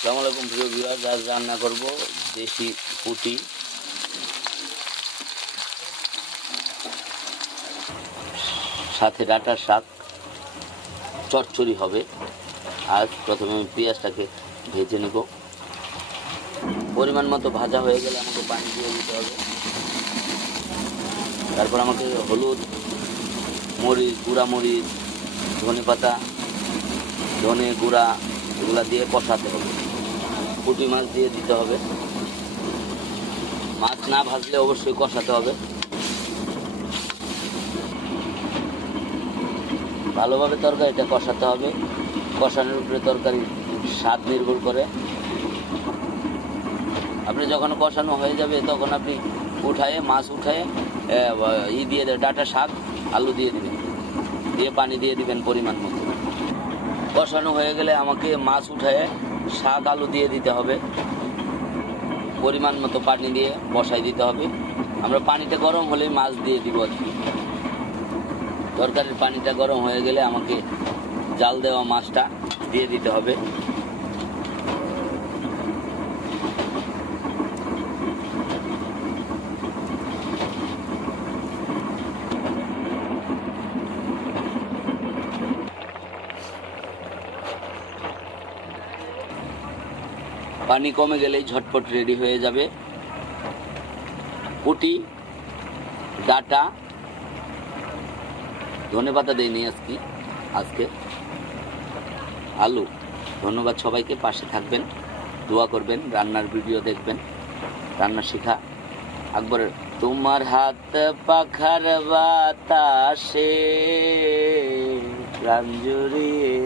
আসসালামু আলাইকুম প্রিয় ভিউয়ার্স, আজ রান্না করব দেশি পুঁটি। সাথে ডাঁটার শাক চচ্চড়ি হবে। আজ প্রথমে আমি পেঁয়াজটাকে ভেজে নেব। পরিমাণ মতো ভাজা হয়ে গেলে আমাকে পানি দিয়ে দিতে হবে। তারপর আমাকে হলুদ, মরিচ, গুঁড়া মরিচ, ধনে পাতা, ধনে গুঁড়া এগুলা দিয়ে কষাতে হবে। পুঁটি মাছ দিয়ে দিতে হবে। মাছ না ভাজলে অবশ্যই কষাতে হবে। ভালোভাবে তরকারিটা কষাতে হবে। কষানোর উপরে তরকারির স্বাদ নির্ভর করে। আপনি যখন কষানো হয়ে যাবে তখন আপনি মাছ উঠায়ে দিয়ে ডাঁটা শাক আলু দিয়ে দিবেন, দিয়ে পানি দিয়ে দিবেন পরিমাণ মতো। কষানো হয়ে গেলে আমাকে মাছ উঠায়ে শাক আলু দিয়ে দিতে হবে। পরিমাণ মতো পানি দিয়ে বসাই দিতে হবে। আমরা পানিটা গরম হলে মাছ দিয়ে দিব আর কি। তরকারির পানিটা গরম হয়ে গেলে আমাকে জাল দেওয়া মাছটা দিয়ে দিতে হবে। পানি কমে গেলেই ঝটপট রেডি হয়ে যাবে পুঁটি, ডাঁটা, ধনেপাতা দেয়নি আজকে আলু। ধন্যবাদ সবাইকে। পাশে থাকবেন, দোয়া করবেন, রান্নার ভিডিও দেখবেন। রান্না শেখা আকবরের। তোমার হাত পাখার বাতাসে প্রাণ জুড়িয়ে